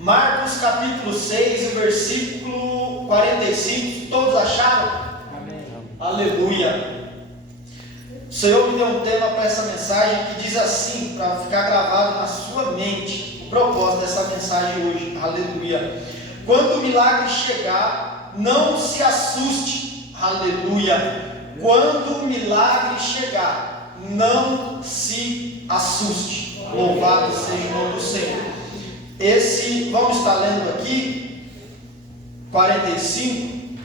Marcos capítulo 6, versículo 45. Todos acharam? Amém. Aleluia. O Senhor me deu um tema para essa mensagem que diz assim, para ficar gravado na sua mente, o propósito dessa mensagem hoje. Aleluia. Quando o milagre chegar, não se assuste. Aleluia. Quando o milagre chegar, não se assuste. Louvado seja o nome do Senhor. Vamos estar lendo aqui 45.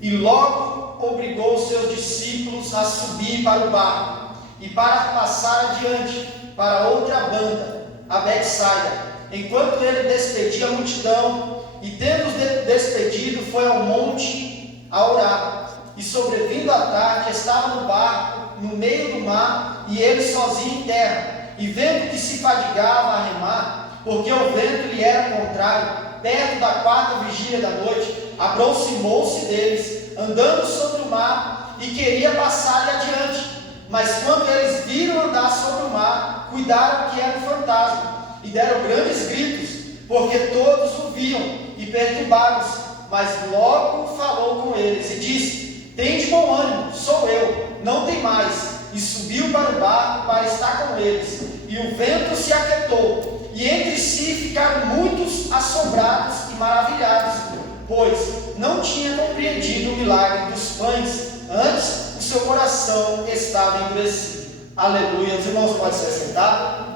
E logo obrigou os seus discípulos a subir para o barco e para passar adiante para outra banda, a Betsaida, enquanto ele despedia a multidão. E tendo-os despedido, foi ao monte a orar. E sobrevindo a tarde, estava no barco no meio do mar, e ele sozinho em terra. E vendo que se fadigava a remar, porque o vento lhe era contrário, perto da quarta vigília da noite, aproximou-se deles, andando sobre o mar, e queria passar-lhe adiante. Mas quando eles viram andar sobre o mar, cuidaram que era um fantasma, e deram grandes gritos, porque todos o viam, e perturbaram-se. Mas logo falou com eles, e disse: tende bom ânimo, sou eu, não tem mais. E subiu para o barco para estar com eles. E o vento se aquietou, e entre si ficaram muitos assombrados e maravilhados, pois não tinha compreendido o milagre dos pães, antes o seu coração estava endurecido. Aleluia. Os irmãos podem se assentar.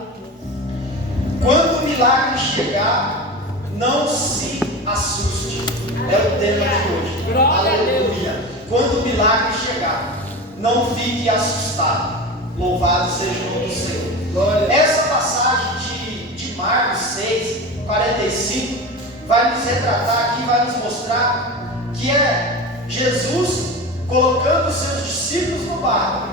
Quando o milagre chegar, não se assuste. É o tema de hoje. Aleluia. Quando o milagre chegar, não fique assustado. Louvado seja o nome do Senhor. Essa passagem de Marcos 6, 45 vai nos retratar aqui, vai nos mostrar que é Jesus colocando os seus discípulos no barco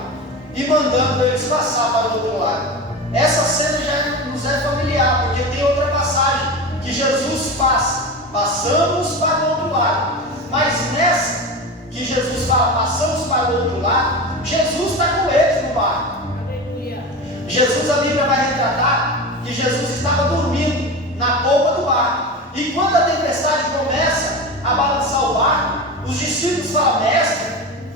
e mandando eles passar para o outro lado. Essa cena já nos é familiar, porque tem outra passagem que Jesus passa: passamos para o outro lado. Mas nessa que Jesus fala, passamos para o outro lado, Jesus está com eles no barco. Jesus, a Bíblia vai retratar que Jesus estava dormindo na polpa do barco. E quando a tempestade começa a balançar o barco, os discípulos falam: mestre,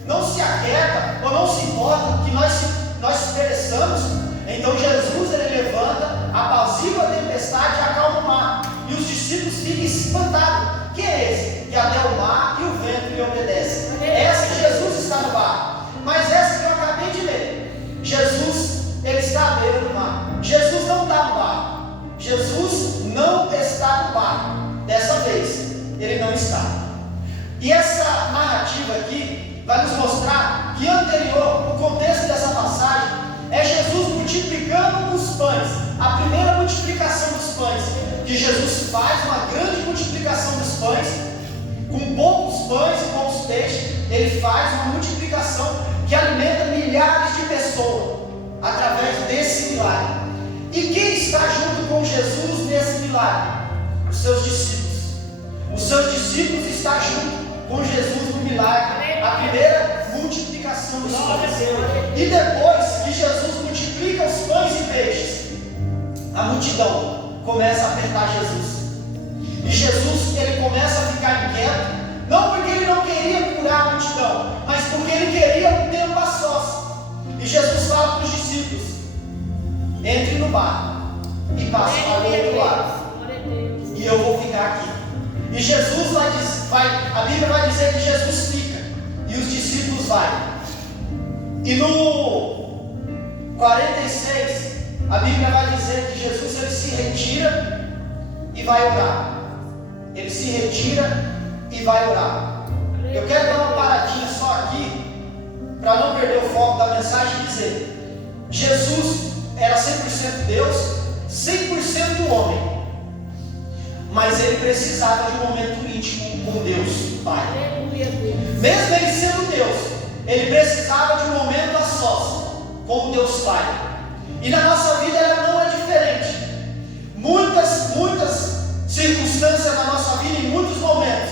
não se aquieta ou não se importa que nós pereçamos. Então Jesus, ele levanta, apazigua a tempestade e acalma o mar. E os discípulos ficam espantados. Quem é esse? Que até o mar e o vento lhe obedecem. Essa que Jesus está no barco. Mas essa que eu acabei de ler, Jesus, ele está à beira do mar. Jesus não está no barco. Jesus não está no barco. Dessa vez, ele não está. E essa narrativa aqui vai nos mostrar que anterior, o contexto dessa passagem é Jesus multiplicando os pães. A primeira multiplicação dos pães, que Jesus faz uma grande multiplicação dos pães, com poucos pães e poucos peixes. Ele faz uma multiplicação que alimenta milhares de pessoas através desse milagre. E quem está junto com Jesus nesse milagre? Os seus discípulos. Os seus discípulos estão junto com Jesus no milagre, a primeira multiplicação dos pães. E depois que Jesus multiplica os pães e peixes, a multidão começa a apertar Jesus. E Jesus, ele começa a ficar inquieto, não porque ele não queria curar a multidão, mas porque ele queria um tempo a sós. E Jesus fala para os discípulos: entre no barco e passe para o outro lado, e eu vou ficar aqui. E Jesus a Bíblia vai dizer que Jesus fica e os discípulos vão. E no 46, a Bíblia vai dizer que Jesus, ele se retira e vai orar. Ele se retira e vai orar. Eu quero dar uma paradinha só aqui, para não perder o foco da mensagem, e dizer: Jesus era 100% Deus, 100% homem. Mas ele precisava de um momento íntimo com Deus Pai. Mesmo ele sendo Deus, ele precisava de um momento a sós com Deus Pai. E na nossa vida ela não é diferente. Muitas circunstâncias na nossa vida, em muitos momentos,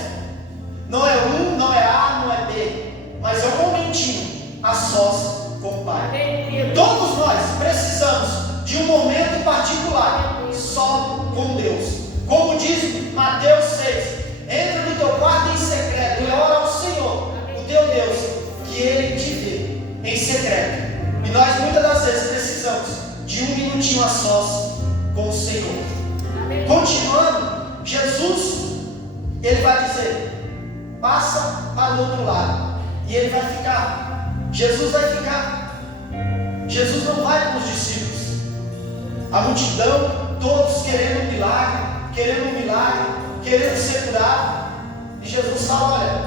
não é um, não é A, não é B, mas é um momentinho a sós com o Pai. Todos nós precisamos de um momento particular só com Deus. Como diz Mateus 6. Entra no teu quarto em secreto e ora ao Senhor, o teu Deus, que Ele te vê em secreto. E nós muitas das vezes precisamos de um minutinho a sós com o Senhor. Continuando, Jesus, Ele vai dizer: passa para o outro lado. E Ele vai ficar. Jesus vai ficar. Jesus não vai com os discípulos. A multidão, todos querendo um milagre, querendo ser curado. E Jesus fala: olha,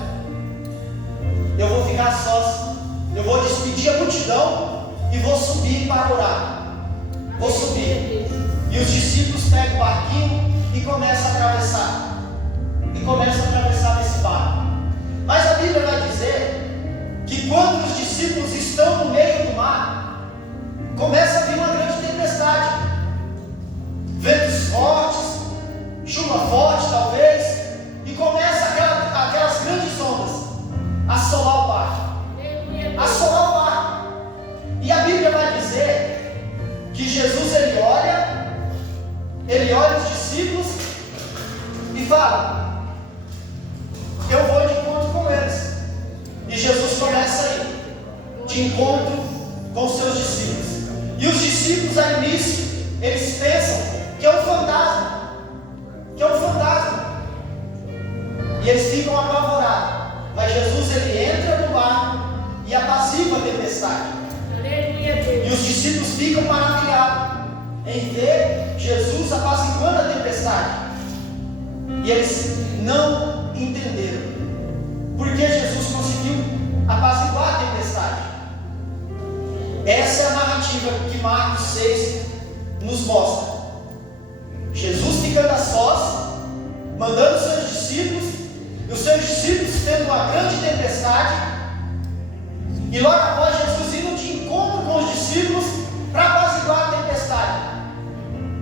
eu vou ficar sós. Eu vou despedir a multidão e vou subir para orar. Vou subir. E os discípulos pegam o barquinho e começam a atravessar. Nesse barco. Mas a Bíblia vai dizer que quando os discípulos estão no meio do mar, começa a vir uma grande tempestade. Ventos fortes, chuva forte talvez, e começa aquelas grandes ondas a assolar o barco. E a Bíblia vai dizer que Jesus ele olha os discípulos e fala: eu vou de encontro com eles. E Jesus começa a ir de encontro com os seus discípulos. E os discípulos ao início, eles pensam que é um fantasma. E eles ficam apavorados. Mas Jesus ele entra no barco e apazigua a tempestade. E os discípulos ficam maravilhados em ver Jesus apaziguando a tempestade. E eles não entenderam porque Jesus conseguiu apaziguar a tempestade. Essa é a narrativa que Marcos 6 nos mostra. Jesus ficando a sós, mandando os seus discípulos, e os seus discípulos tendo uma grande tempestade, e logo após Jesus indo de encontro com os discípulos para apaziguar a tempestade.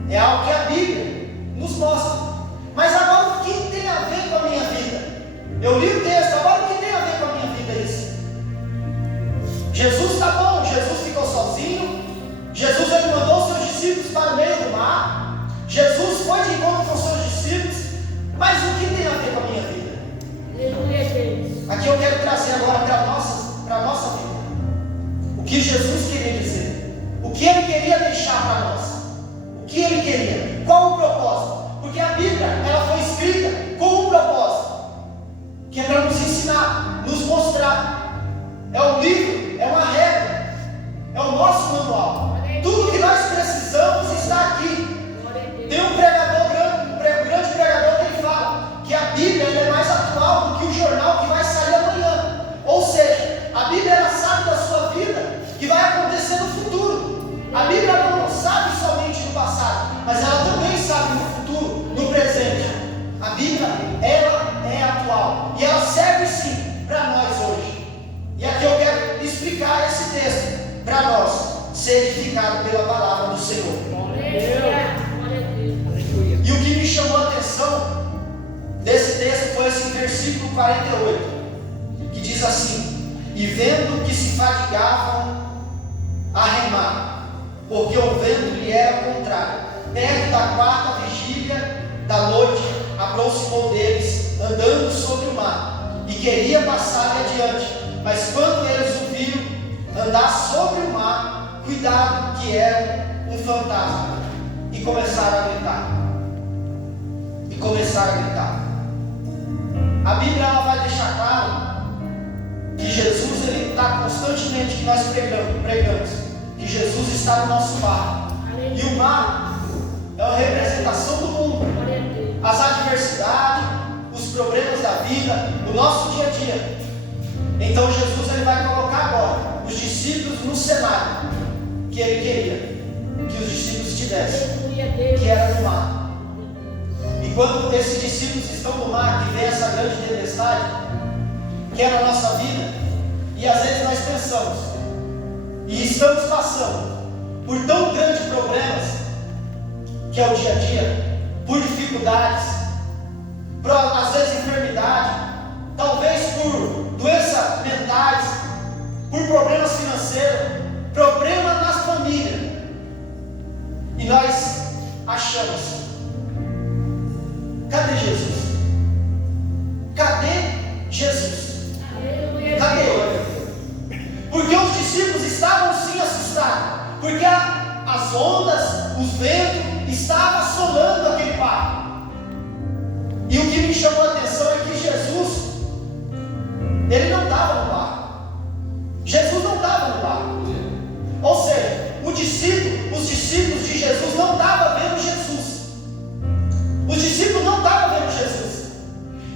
É algo que a Bíblia nos mostra. Mas agora o que tem a ver com a minha vida? Eu li o texto, agora o que tem a ver com a minha vida isso? Jesus está bom, Jesus ficou sozinho, Jesus ele mandou os seus discípulos para o meio do mar, Jesus foi de encontro com os seus discípulos, mas o que tem a ver com a minha vida? Aqui eu quero trazer agora para a nossa vida o que Jesus queria dizer, o que Ele queria deixar para nós, o que Ele queria, qual o propósito? Porque a Bíblia ela foi escrita com um propósito, que é para nos ensinar, nos mostrar. É um livro, é uma regra, é o nosso manual. Tudo que nós precisamos está aqui. Tem um pregador grande pregador que ele fala que a Bíblia é mais atual do que o jornal que vai sair amanhã. Ou seja, a Bíblia ela sabe da sua vida que vai acontecer no futuro. A Bíblia não sabe somente no passado, mas ela também sabe no futuro, no presente. A Bíblia ela é atual e ela serve sim para nós hoje. E aqui eu quero explicar esse texto para nós ser edificado pela palavra do Senhor. E o que me chamou a atenção desse texto foi esse versículo 48, que diz assim: e vendo que se fadigavam a remar, porque o vento lhe era contrário, perto da quarta vigília da noite, aproximou deles, andando sobre o mar, e queria passar adiante. Mas quando eles o viram andar sobre o mar, cuidado que era um fantasma, e começaram a gritar. A Bíblia ela vai deixar claro que Jesus ele está constantemente, que nós pregamos, que Jesus está no nosso mar. E o mar é uma representação do mundo, as adversidades, os problemas da vida, o nosso dia a dia. Então Jesus ele vai colocar agora os discípulos no cenário que ele queria que os discípulos estivessem, que era no mar. E quando esses discípulos estão no mar, que vem essa grande tempestade, que é na nossa vida, e às vezes nós pensamos, e estamos passando por tão grandes problemas, que é o dia a dia, por dificuldades, por às vezes enfermidade, talvez por doenças mentais, por problemas financeiros, problemas nas famílias, e nós achamos: cadê Jesus? E o que me chamou a atenção é que Jesus, ele não estava no barco. Jesus não estava no barco. Ou seja, os discípulos de Jesus não estavam vendo Jesus. Os discípulos não estavam vendo Jesus.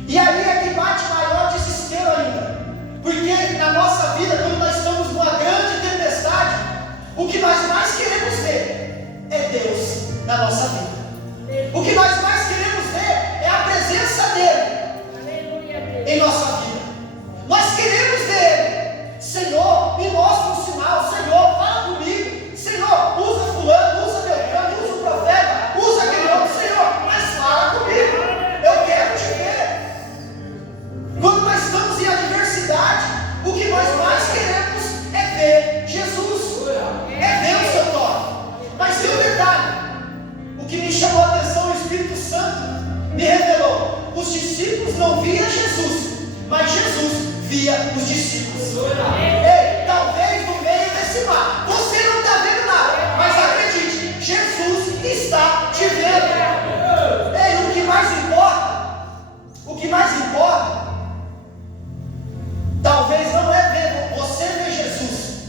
E aí é que bate maior desespero ainda. Porque na nossa vida, quando nós estamos numa grande tempestade, o que nós mais queremos ver é Deus na nossa vida. O que nós mais queremos ver é a presença dEle em nossa vida. Nós queremos ver Ele. Senhor, me mostra um sinal. Senhor, fala comigo. Senhor, usa fulano, usa Beltrano, usa o profeta, usa aquele outro. Senhor, mas fala comigo. Eu quero te ver. Quando nós estamos em adversidade, o que nós mais queremos é ver Jesus, é ver o seu toque. Mas tem um detalhe. O que me chamou a atenção, o Espírito Santo me revelou: os discípulos não viam Jesus, mas Jesus via os discípulos. Ei, talvez no meio desse mar você não está vendo nada, mas acredite, Jesus está te vendo. Ei, o que mais importa, talvez não é ver você ver Jesus,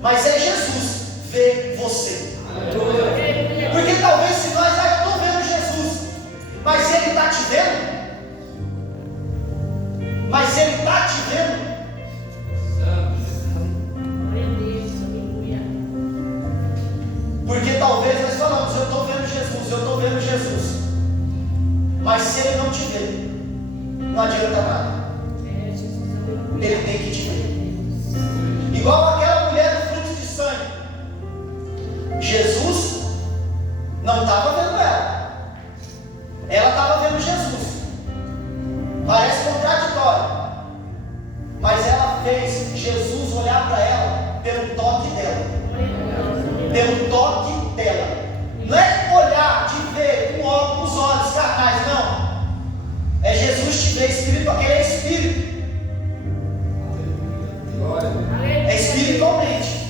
mas é Jesus ver você. Porque talvez se nós, eu estou vendo Jesus, mas Ele está te vendo. Mas Ele está te vendo. Porque talvez nós falamos, eu estou vendo Jesus. Mas se Ele não te vê, não adianta nada. Ele tem que te ver. Igual aquela mulher do fluxo de sangue. Jesus não estava vendo ela. Ela estava vendo Jesus. Parece contraditório. Mas ela fez Jesus olhar para ela pelo toque dela. Pelo toque dela. Não é olhar, te ver com os olhos carnais, não. É Jesus te ver espiritual, porque Ele é espírito. É espiritualmente.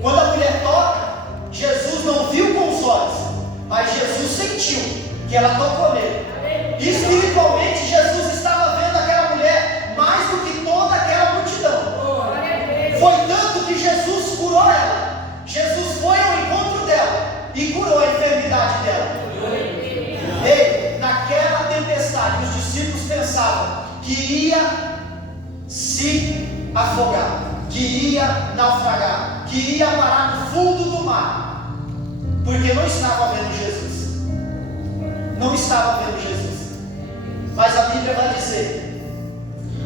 Quando a mulher toca, Jesus não viu com os olhos, mas Jesus sentiu que ela tocou nele. E espiritualmente Jesus estava vendo aquela mulher mais do que toda aquela multidão. Foi tanto que Jesus curou ela. Jesus foi ao encontro dela e curou a enfermidade dela. Ei, naquela tempestade, os discípulos pensavam que ia se afogar, que ia naufragar, que ia parar no fundo do mar, porque não estava vendo Jesus. Não estava vendo Jesus. Mas a Bíblia vai dizer: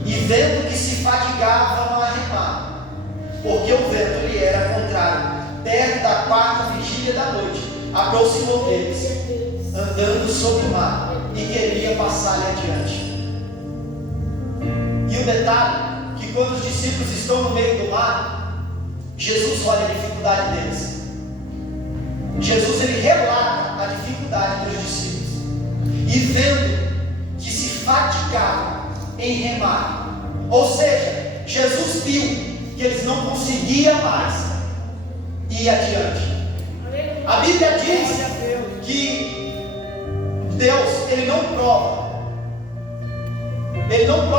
e vendo que se fadigavam a remar, porque o vento lhe era contrário, perto da quarta vigília da noite, aproximou deles, andando sobre o mar, e queria passar-lhe adiante. E o detalhe, que quando os discípulos estão no meio do mar, Jesus olha a dificuldade deles. Jesus, ele relata a dificuldade dos discípulos, e vendo que se fatigavam em remar, ou seja, Jesus viu que eles não conseguiam mais ir adiante. A Bíblia diz que Deus, Ele não prova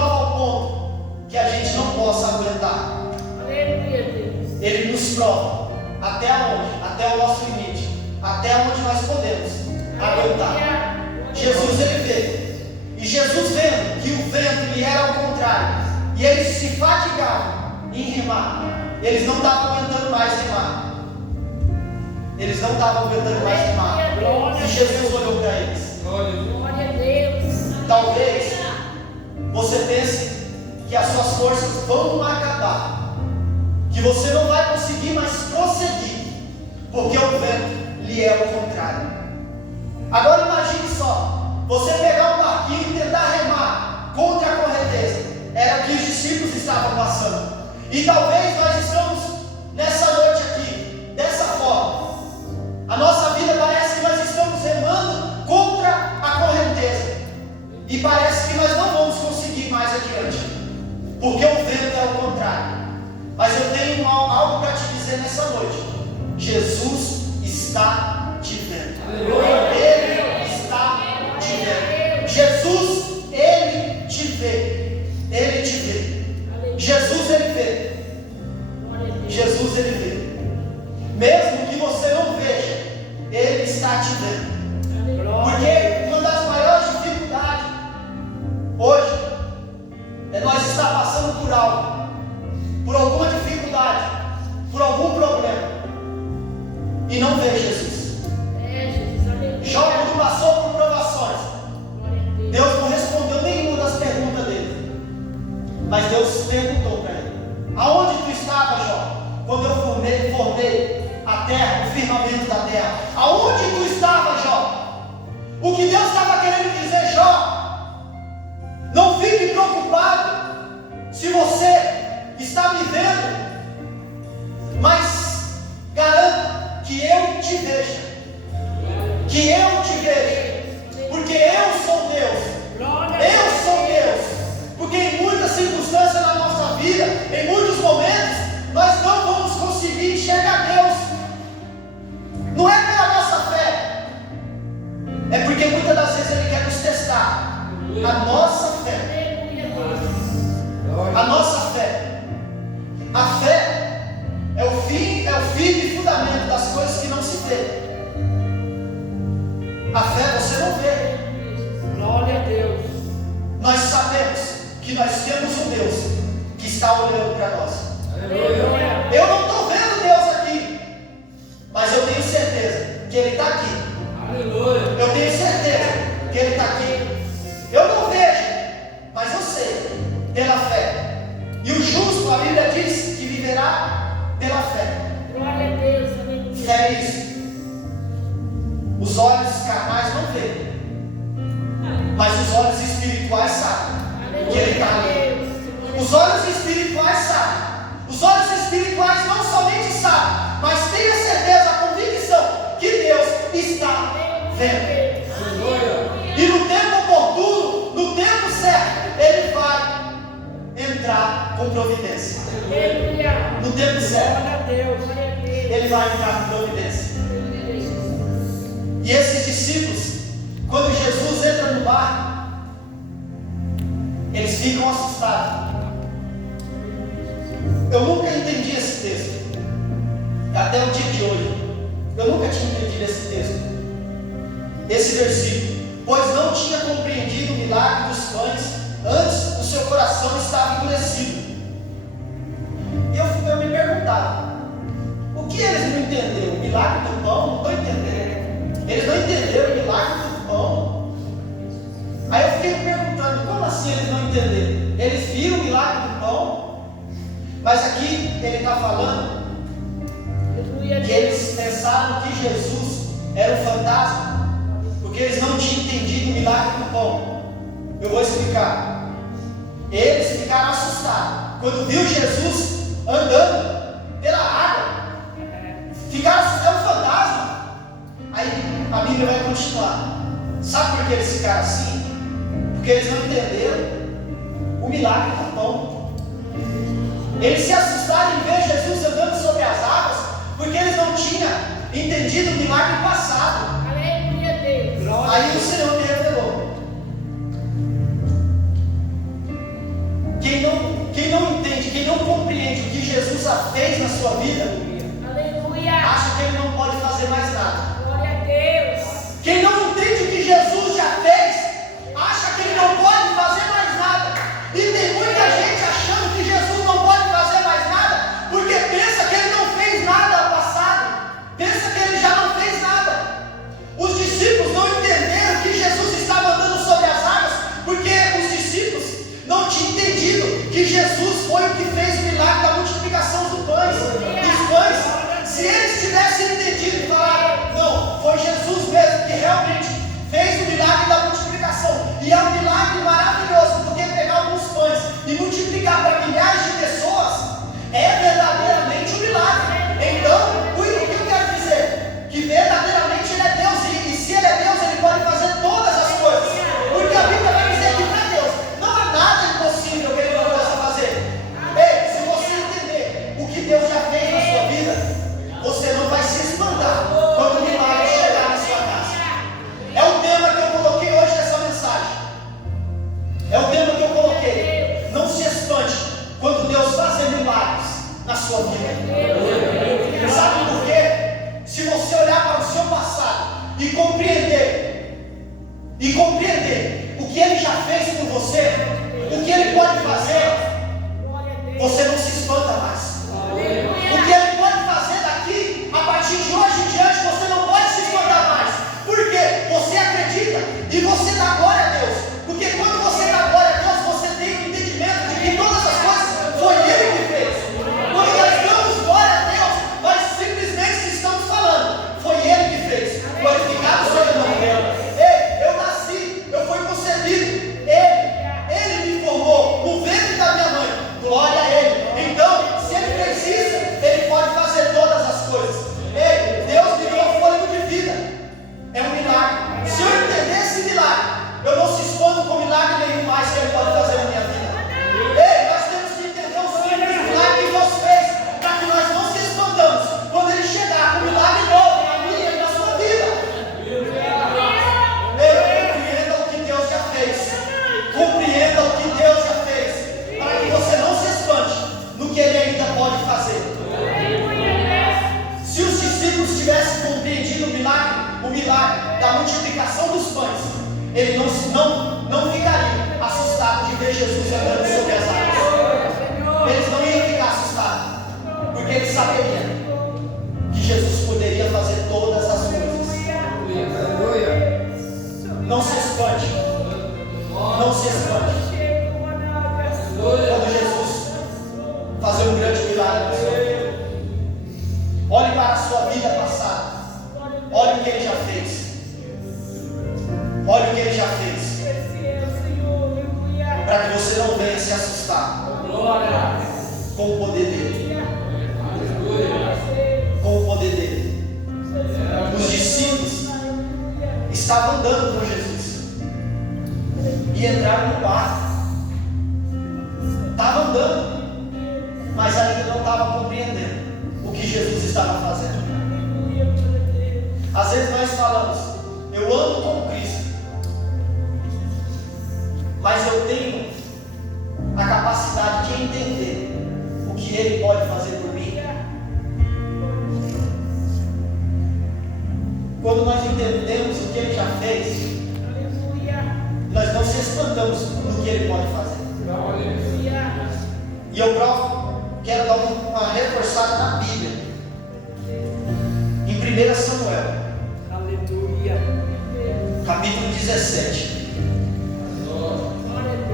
ao ponto que a gente não possa aguentar. Ele nos prova até onde? Até o nosso limite, até onde nós podemos aguentar. Jesus, ele veio, e Jesus vendo que o vento lhe era ao contrário, e eles se fatigavam em remar, eles não estavam aguentando mais remar. Eles não estavam aguentando mais remar. E Jesus olhou para eles. Glória a Deus. Talvez você pense que as suas forças vão acabar, que você não vai conseguir mais prosseguir, porque o vento lhe é ao contrário. Agora imagine só, você pegar um barquinho e tentar remar contra a correnteza. Era o que os discípulos estavam passando. E talvez nós estamos nessa noite aqui, dessa forma. A nossa vida parece que nós estamos remando contra a correnteza, e parece que nós não vamos conseguir mais adiante, porque o vento é o contrário. Mas eu tenho algo para te dizer nessa noite: Jesus está te vendo. Ele está te vendo. Jesus Deus perguntou para ele: aonde tu estava, Jó? Quando eu formei a terra, o firmamento da terra. Aonde tu estava, Jó? O que Deus estava querendo dizer: Jó, não fique preocupado se você está me vendo, mas garanta que eu te veja, que eu te veja, porque eu sou Deus. Eu sou Deus. Porque em muitas circunstâncias na nossa vida, em muitos momentos, nós não vamos conseguir enxergar Deus. Não é pela nossa fé, é porque muitas das vezes Ele quer nos testar. A nossa fé. A nossa fé. A fé é o firme fundamento das coisas que não se vê. A fé você não vê. Glória a Deus. Nós sabemos que nós temos um Deus que está olhando para nós. Aleluia. Eu não estou vendo Deus aqui, mas eu tenho certeza que Ele está aqui. Aleluia. Eu tenho certeza que Ele está aqui. Eu não vejo, mas eu sei, pela fé. E o justo, a Bíblia diz que viverá pela fé. Glória a Deus. Aleluia. Fé é isso. Os olhos carnais não veem, mas os olhos espirituais sabem que Ele está ali. Os olhos espirituais sabem. Os olhos espirituais não somente sabem, mas têm a certeza, a convicção que Deus está vendo. E no tempo oportuno, no tempo certo, Ele vai entrar com providência. No tempo certo, Ele vai entrar com providência. E esses discípulos, quando Jesus entra no barco, eles ficam assustados. Eu nunca entendi esse texto, até o dia de hoje. Eu nunca tinha entendido esse texto, esse versículo. Pois não tinha compreendido o milagre dos pães, antes o seu coração estava endurecido. E eu me perguntava: o que eles não entenderam? O milagre do pão? Não estou entendendo. Eles não entenderam o milagre do pão. Aí eu fiquei me perguntando: como assim eles não entenderam? Eles viram o milagre do pão, mas aqui ele está falando que eles pensaram que Jesus era um fantasma, porque eles não tinham entendido o milagre do pão. Eu vou explicar. Eles ficaram assustados quando viu Jesus andando pela água. Ficaram assustados, é um fantasma. Aí a Bíblia vai continuar. Sabe por que eles ficaram assim? Porque eles não entenderam o milagre do pão. Eles se assustaram em ver Jesus andando sobre as águas, porque eles não tinham entendido o milagre passado. Aleluia, Deus. Aí o Senhor me revelou: quem não entende, quem não compreende o que Jesus já fez na sua vida, Aleluia. acha que Ele não pode fazer mais nada. Glória a Deus. Quem não entende o que Jesus já fez, acha que Ele não pode fazer mais nada. E tem muita gente achando que Jesus não pode fazer mais nada, porque pensa que Ele não fez nada no passado, pensa que Ele já não fez nada. Os discípulos não entenderam que Jesus estava andando sobre as águas, porque os discípulos não tinham entendido que Jesus foi o que fez o milagre da multiplicação dos pães. Se eles tivessem entendido e falado: não, foi Jesus mesmo que realmente fez o milagre da multiplicação, e é um milagre maravilhoso, porque pegar alguns pães e multiplicar para milhares de pessoas é verdadeiramente um milagre. Então, o que eu quero dizer? Que verdadeiramente Ele é Deus, e se Ele é Deus, Ele pode fazer todas as coisas, porque a Bíblia vai dizer que para Deus não há nada impossível que Ele não possa fazer. Ei, se você entender o que Deus já fez na sua vida, você não vai se espantar quando o milagre chegar na sua casa. É o tema que eu coloquei hoje nessa mensagem. É o tema que eu coloquei. Não se espante quando Deus fazer milagres na sua vida. Sabe por quê? Se você olhar para o seu passado e compreender o que Ele já fez por você, o que Ele pode fazer, você não se espanta mais. O que Ele pode fazer daqui, a partir de hoje em diante, você não pode se espantar mais. Por quê? Você acredita e você dá glória a Deus. Porque quando você dá glória a Deus, você tem o entendimento de que todas as coisas ele não ficaria assustado de ver Jesus andando sobre as águas. Eles não iam ficar assustados, porque eles saberiam que Jesus poderia fazer todas as coisas. Não se espante, não se espante quando Jesus fazer um grande milagre na sua vida. Olhe para a sua vida passada, olhe o que Ele já fez. Olhe o que Ele já fez, para que você não venha se assustar com o poder dele. Com o poder dele. Os discípulos estavam andando com Jesus e entraram no barco. Estavam andando, mas ainda não estavam compreendendo o que Jesus estava fazendo. Às vezes nós falamos: eu ando com Cristo, mas eu tenho a capacidade de entender o que Ele pode fazer por mim. Quando nós entendemos o que Ele já fez, nós não se espantamos do que Ele pode fazer. E eu quero dar uma reforçada na Bíblia, em 1 Samuel, capítulo 17,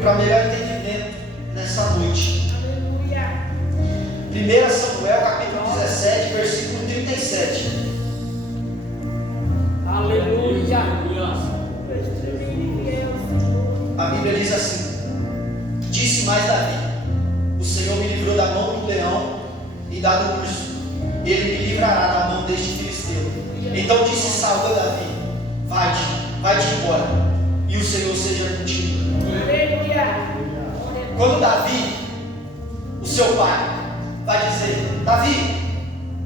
para melhor entendimento nessa noite. 1 Samuel, capítulo 17, versículo 37. Aleluia. A Bíblia diz assim: disse mais Davi: o Senhor me livrou da mão do leão e da do urso, Ele me livrará da mão deste filisteu. Então disse Saul a Davi: vai-te embora, e o Senhor seja contigo. Quando Davi, o seu pai, vai dizer: Davi,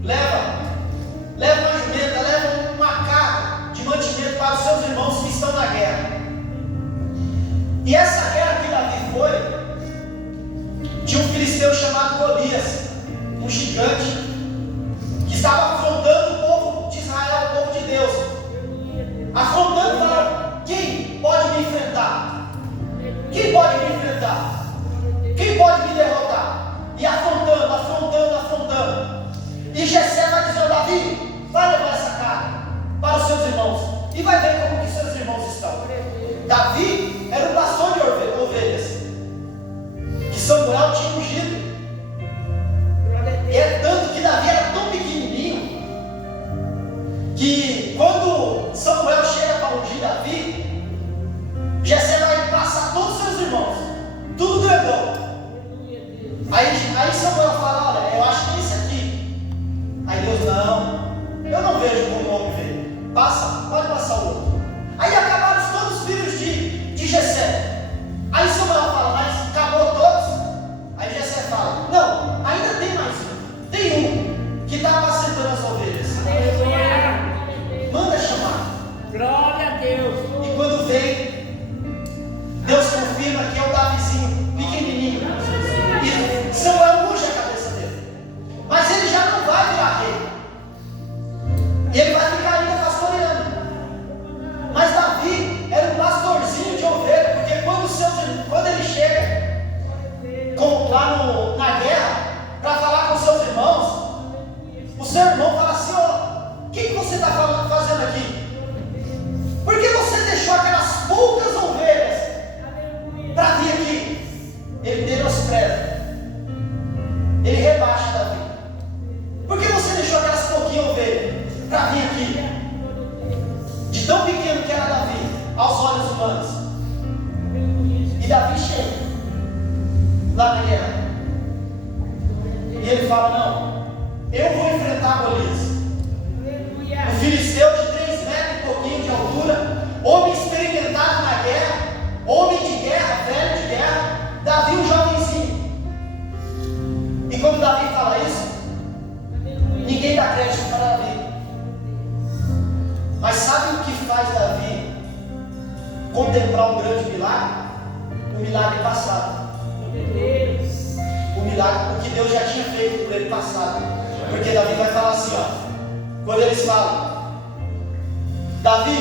leva uma jumenta, leva uma carga de mantimento para os seus irmãos que estão na guerra. E essa guerra que Davi foi, tinha um filisteu chamado Golias, um gigante, que estava afrontando o povo de Israel, o povo de Deus, afrontando, falando: quem pode me enfrentar? Quem pode me enfrentar? Quem pode me derrotar? E afrontando. E Jessé vai dizer: Davi, vai levar essa carga para os seus irmãos e vai ver como que seus irmãos estão. Davi era um pastor de ovelhas que Samuel tinha ungido. E é tanto que Davi era tão pequenininho que quando Samuel chega para ungir Davi, Jessé vai passar todos os seus irmãos, tudo grandão. Aí Samuel fala: olha, eu acho que é esse aqui. Aí Deus: não, eu não vejo como o homem vê. Pode passar o outro. Aí acabaram todos os filhos de Jessé. Aí Samuel fala: mas acabou todos? Aí Jessé fala: não, ainda tem mais um. Tem um que está apacentando as ovelhas. Manda chamar. Glória a Deus. E quando vem, Deus confirma que é o Davizinho, pequenininho. E Samuel puxa a cabeça dele. Mas ele já não vai virar rei. E ele vai ficar ainda pastoreando. Mas Davi era um pastorzinho de ovelha, porque quando ele chega lá na guerra para falar com seus irmãos, o seu irmão fala assim: ó, o que você está fazendo aqui? Por que você deixou aquelas poucas ovelhas para vir aqui? Ele menospreza, ele rebaixa Davi. Por que você deixou aquelas pouquinhas ovelhas para vir aqui? De tão pequeno que era Davi aos olhos humanos. E Davi chega lá na guerra e ele fala: não, eu vou enfrentar Golias, um filisteu de 3 metros e pouquinho de altura, homem experimentado na guerra, homem de guerra, velho de guerra. Davi, um jovenzinho. E quando Davi fala isso, ninguém dá crédito para Davi. Mas sabe o que faz Davi contemplar um grande milagre? O milagre passado. O milagre, o que Deus já tinha feito por ele passado. Porque Davi vai falar assim, ó. Quando eles falam: Davi,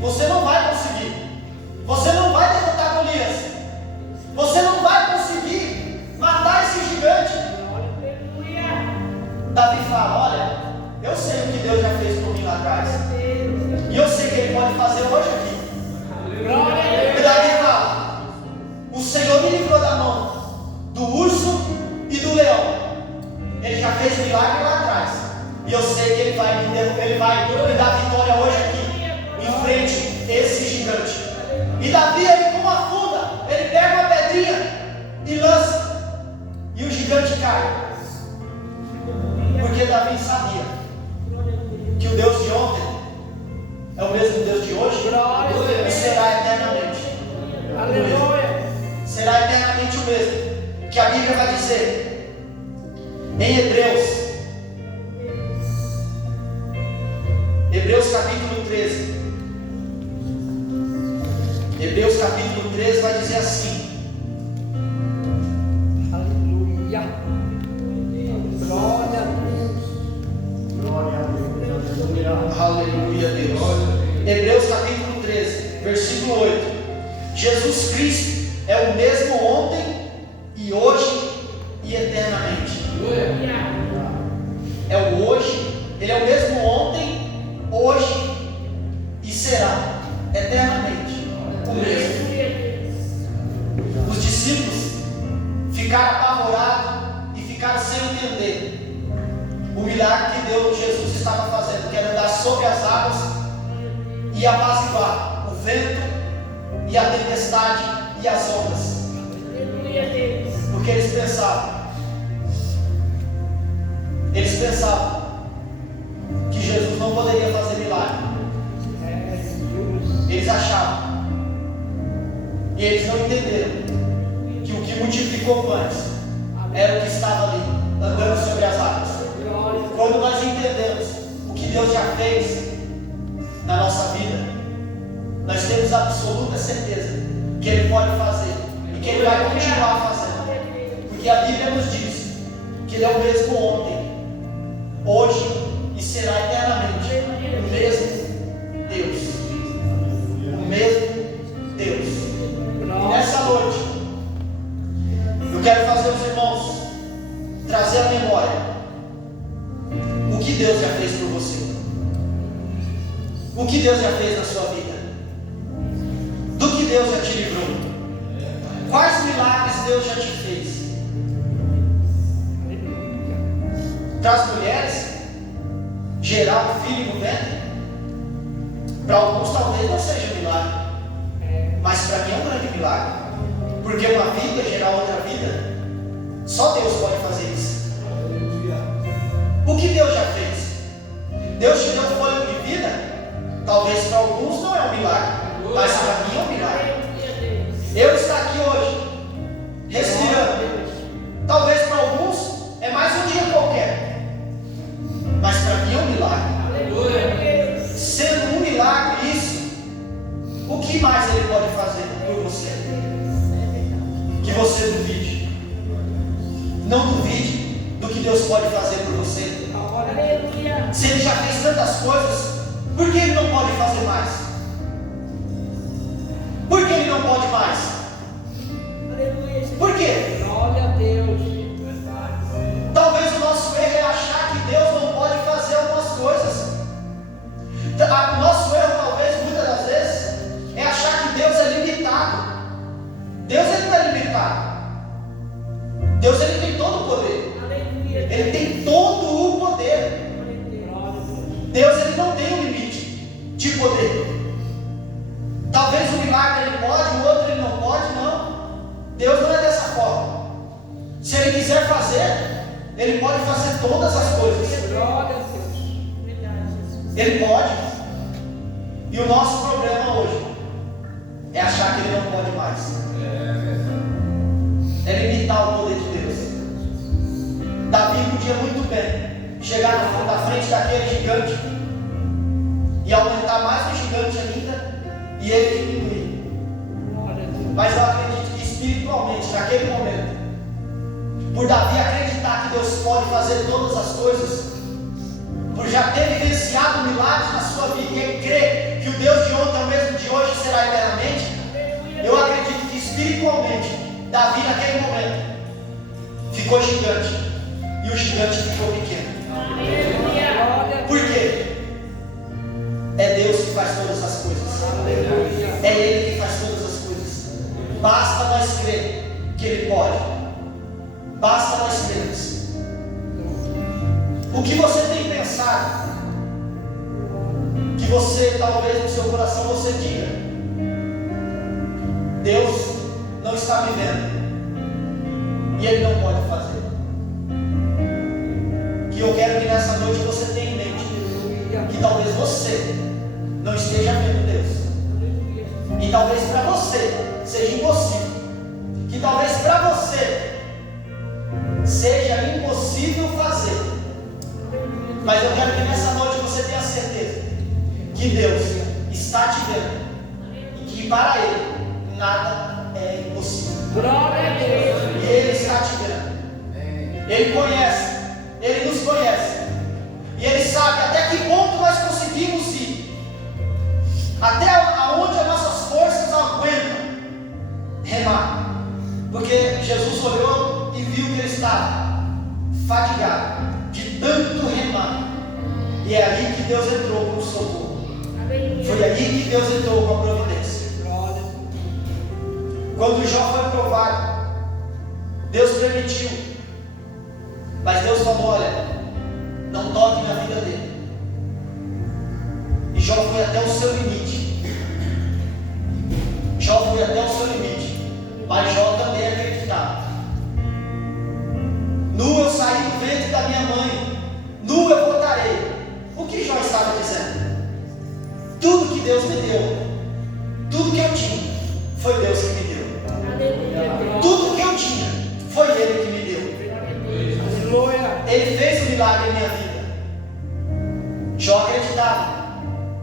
você não vai conseguir. Você não vai derrotar Golias. Você não vai conseguir matar esse gigante. Aleluia. Davi fala: olha, eu sei o que Deus já fez por mim lá atrás. E eu sei que Ele pode fazer hoje aqui. Glória a Deus. E Davi fala: o Senhor me livrou da mão do urso e do leão. Ele já fez milagre lá atrás. E eu sei que Ele vai me dar vitória hoje aqui, em frente a esse gigante. E Davi, ele com uma funda, ele pega uma pedrinha e lança. E o gigante cai. Porque Davi sabia que o Deus de ontem é o mesmo Deus de hoje e será eternamente. Aleluia. Será eternamente o mesmo. Que a Bíblia vai dizer em Hebreus capítulo 13. Hebreus capítulo 13 vai dizer assim: Aleluia. Glória a Deus. Glória a Deus. aleluia, Deus. Hebreus capítulo 13, versículo 8. Jesus Cristo é o mesmo ontem e hoje e eternamente. É o hoje, Ele é o mesmo ontem, hoje e será eternamente o mesmo. Os discípulos ficaram apavorados e ficaram sem entender o milagre que Deus, Jesus estava fazendo, que era andar sobre as águas e apaziguar o vento e a tempestade e as ondas. Porque eles pensavam que Jesus não poderia fazer milagre. Eles achavam. E eles não entenderam que o que multiplicou pães era o que estava ali, andando sobre as águas. Quando nós entendemos o que Deus já fez na nossa vida, nós temos absoluta certeza que Ele pode fazer e que Ele vai continuar fazendo. Porque a Bíblia nos diz que Ele é o mesmo ontem, hoje e será eternamente o mesmo Deus. O mesmo Deus. E nessa noite, eu quero fazer os irmãos trazer à memória o que Deus já fez por você. O que Deus já fez na sua vida. Do que Deus já te livrou. Quais milagres Deus já te fez. Para as mulheres, gerar um filho no ventre, para alguns talvez não seja milagre, mas para mim é um grande milagre, porque uma vida gerar outra vida, só Deus pode fazer isso. O que Deus já fez? Deus te deu um fôlego de vida, talvez para alguns não é um milagre, mas para mim é um milagre. Eu estar aqui hoje, respirando, talvez para alguns é mais um dia qualquer, mas para mim é um milagre. Sendo um milagre isso, o que mais Ele pode fazer por você? Que você duvide. Não duvide do que Deus pode fazer por você. Se Ele já fez tantas coisas, por que Ele não pode fazer mais? Por que Ele não pode mais? Por quê? Glória a Deus. Talvez o nosso erro é achar que Deus não pode fazer algumas coisas. O nosso erro, talvez, muitas das vezes, é achar que Deus é limitado. Deus ele não é limitado. Deus ele tem todo o poder. Ele tem todo o poder. Deus ele não tem um limite de poder. Talvez um milagre ele pode, o outro ele não pode, não. Deus não é dessa forma. Se Ele quiser fazer, Ele pode fazer todas as coisas. Glória a Deus. Ele pode. E o nosso problema hoje é achar que Ele não pode mais. É limitar o poder de Deus. Davi podia muito bem chegar na frente daquele gigante e aumentar mais o gigante ainda e ele diminuir. Mas eu acredito que espiritualmente, naquele momento, por Davi acreditar que Deus pode fazer todas as coisas, por já ter vivenciado milagres na sua vida e crer que o Deus de ontem é o mesmo de hoje e será eternamente, espiritualmente, Davi naquele momento ficou gigante e o gigante ficou pequeno. Aleluia. Por quê? É Deus que faz todas as coisas. É Ele que faz todas as coisas. Basta nós crer que Ele pode. Basta nós crermos. O que você tem pensado? Que você, talvez no seu coração, você diga: Deus não está me vendo e Ele não pode fazer. Que eu quero que nessa noite você tenha em mente que talvez você não esteja vendo Deus. E talvez para você seja impossível. Que talvez para você seja impossível fazer. Mas eu quero que nessa noite você tenha certeza que Deus está te vendo e que para Ele nada é impossível. Glória a Deus. E Ele está te vendo. Ele conhece, Ele nos conhece. E Ele sabe até que ponto nós conseguimos ir. Até aonde as nossas forças aguentam remar. Porque Jesus olhou e viu que ele estava fadigado de tanto remar. E é aí que Deus entrou com o socorro. Foi aí que Deus entrou com a providência. Quando Jó foi provado, Deus permitiu. Mas Deus falou: olha, não toque na vida dele. E Jó foi até o seu limite. Jó foi até o seu limite. Mas Jó também acreditava. Nu eu saí do ventre da minha mãe, nu eu voltarei. O que Jó estava dizendo? Tudo que Deus me deu, tudo que eu tinha, foi Deus que me deu. Tudo que eu tinha, foi Ele que me deu. Aleluia. Ele fez um milagre em minha vida. Jó acreditava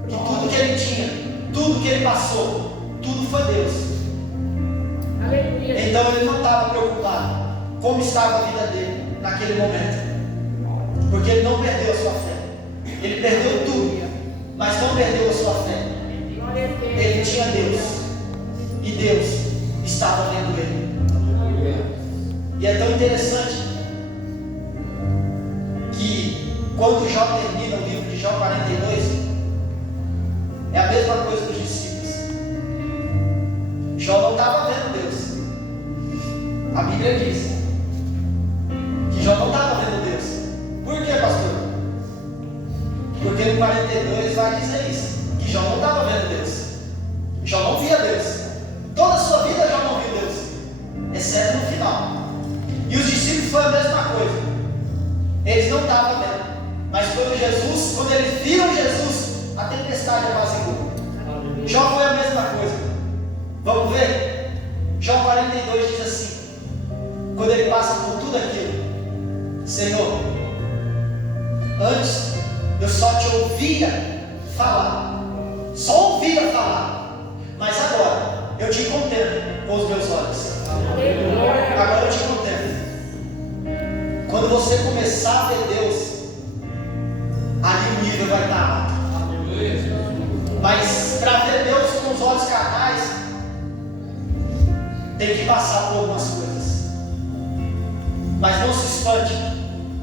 que tudo que ele tinha, tudo que ele passou, tudo foi Deus. Aleluia. Então ele não estava preocupado como estava a vida dele naquele momento, porque ele não perdeu a sua fé. Ele perdeu tudo, mas não perdeu a sua fé. Glória a Deus. Ele tinha Deus e Deus estava vendo ele. E é tão interessante que quando Jó termina o livro de Jó 42, é a mesma coisa dos discípulos. Jó não estava vendo Deus. A Bíblia diz que Jó não estava vendo Deus. Por quê, pastor? Porque no 42 vai dizer isso, que Jó não estava vendo Deus. Jó não via Deus. Toda a sua vida Jó não viu Deus, exceto no final. E os discípulos foi a mesma coisa. Eles não estavam vendo. Mas quando eles viram Jesus, a tempestade apaziguou. Jó foi a mesma coisa. Vamos ver? Jó 42 diz assim: quando ele passa por tudo aquilo: Senhor, antes eu só te ouvia falar, só ouvia falar, mas agora eu te contemplo com os meus olhos. Agora eu te contemplo. Quando você começar a ver Deus, ali o nível vai estar alto. Mas para ver Deus com os olhos carnais, tem que passar por algumas coisas. Mas não se espante,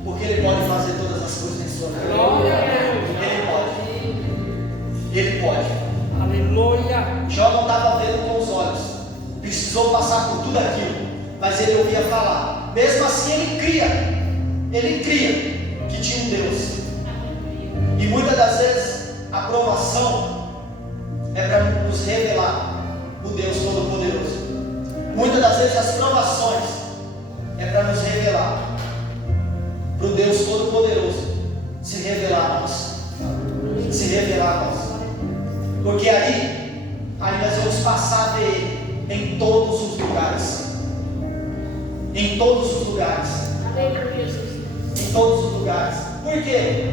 porque Ele pode fazer todas as coisas em sua vida. Glória a Deus. Ele pode. Ele pode. Aleluia. Jó não estava vendo com os olhos, precisou passar por tudo aquilo, mas ele ouvia falar. Mesmo assim ele cria que tinha um Deus. E muitas das vezes a provação é para nos revelar o Deus Todo-Poderoso. Muitas das vezes as provações é para nos revelar para o Deus Todo-Poderoso se revelar a nós. Se revelar a nós. Porque aí nós vamos passar a ver Ele em todos os lugares. Em todos os lugares. Aleluia, Jesus. Em todos os lugares. Por quê?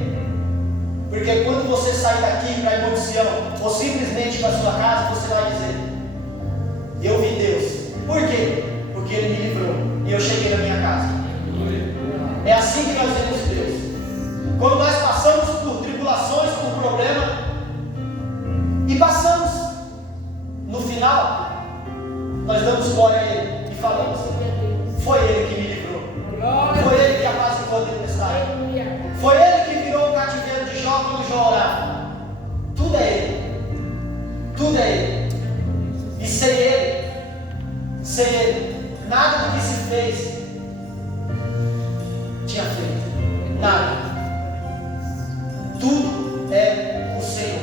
Porque quando você sair daqui para a Monte Sião, ou simplesmente para a sua casa, você vai dizer: eu vi Deus. Por quê? Porque Ele me livrou e eu cheguei na minha casa. É assim que nós vemos Deus. Quando nós passamos por tribulações, por problemas, e passamos, no final, nós damos glória glória a Ele e falamos: foi Ele que me livrou, Glória. foi Ele que apaziguou a tempestade, Aleluia. foi Ele que virou o cativeiro de Jó quando Jó orava. Tudo é Ele, tudo é Ele. E sem Ele, nada do que se fez tinha feito, nada. Tudo é o Senhor.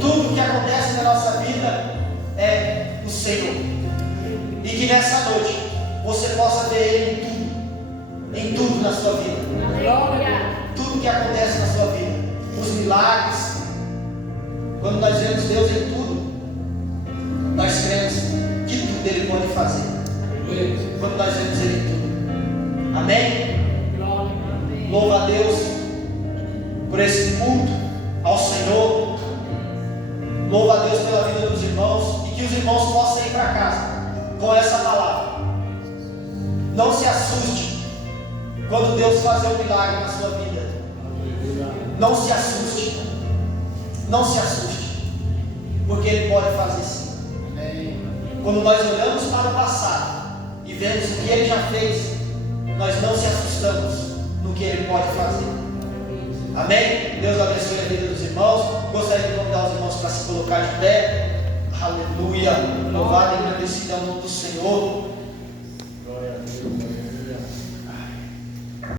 Tudo que acontece na nossa vida é o Senhor. E que nessa noite você possa ver Ele em tudo na sua vida. Aleluia. Tudo que acontece na sua vida, os milagres. Quando nós vemos Deus em tudo, nós cremos que tudo Ele pode fazer. Quando nós vemos Ele em tudo. Amém? Louva a Deus por esse culto ao Senhor. Louva a Deus pela vida dos irmãos. E que os irmãos possam ir para casa com essa palavra. Não se assuste quando Deus fazer um milagre na sua vida. Não se assuste. Não se assuste, porque Ele pode fazer sim. Quando nós olhamos para o passado e vemos o que Ele já fez, nós não se assustamos no que Ele pode fazer. Amém? Deus abençoe a vida dos irmãos. Gostaria de convidar os irmãos para se colocar de pé. Aleluia. Louvado e agradecido é o nome do Senhor.